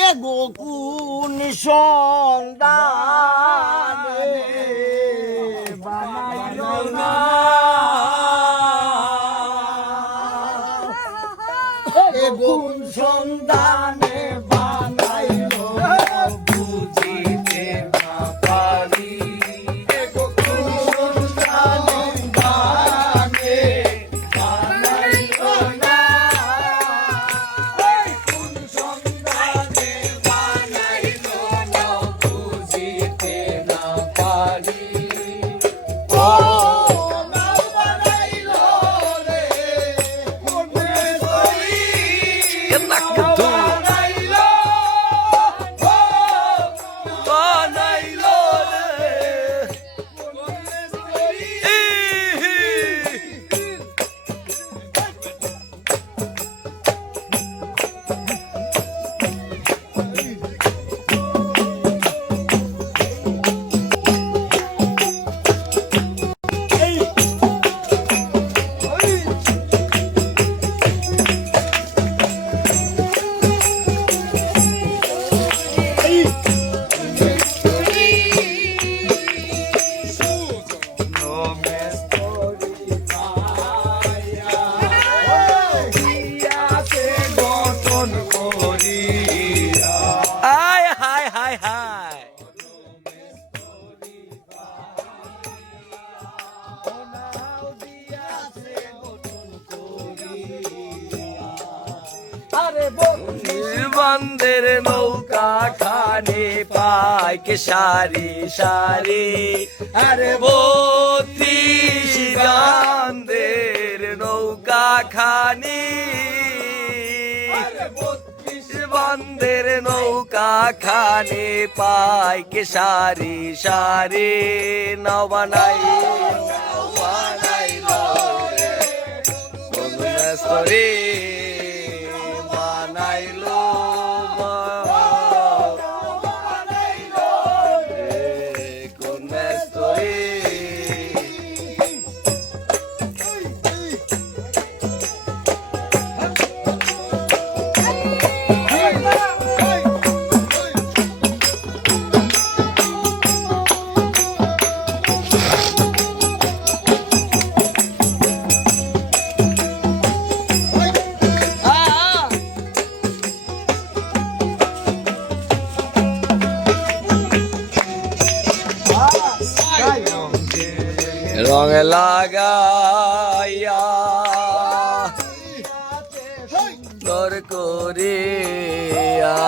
এ গোকুন সন্ধানে বানাইল না এ গোকুন সন্ধানে বানাইল বুঝিতে না পারি এ গোকুন সন্ধানে বানাইল না বন্ধের নৌকা খানে পায় কে সারি সারি আরে বত্রিশ বন্ধের নৌকা খানি বন্ধের নৌকা খানে পায় কে সারি সারি নবানাই রে বানাইলো কোন স্তরে রং লাগাইয়া সুন্দর করিয়া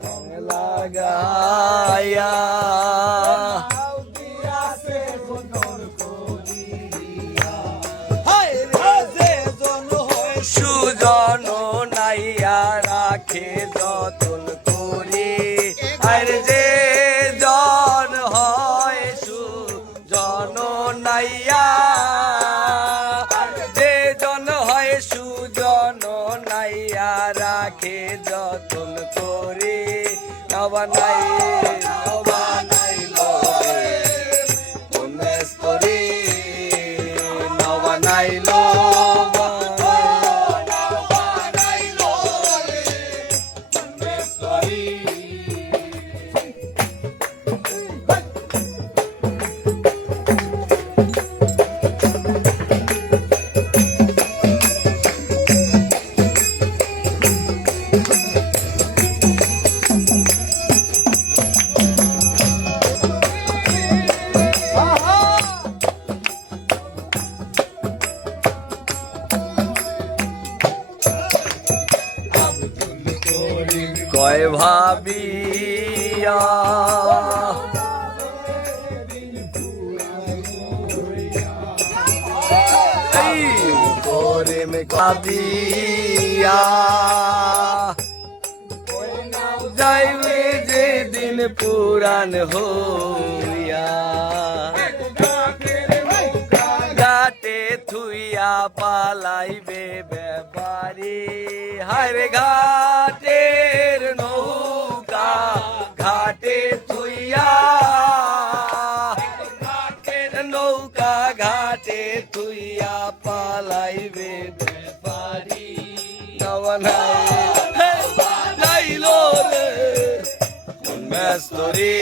রং লাগাইয়া সুজন নাইয়া রাখে যতন করি আর যে নাইয়া যে জন হয় সুজন নাইয়া রাখে যতন করে নবানাই নবানাইল কোন স্তরে নবানাইল কয় ভাবিয়া করে মে কাবিয়া যাইবে যেদিন পুরান হইয়া ঘাটে থুইয়া পালাইবে ব্যাপারী হারে ঘাটের নৌকা ঘাটে থুইয়া নৌকা ঘাটে থুইয়া পা পালাইবে ব্যাপারী নাওয়া নাইলো রে কোন মেস্তরি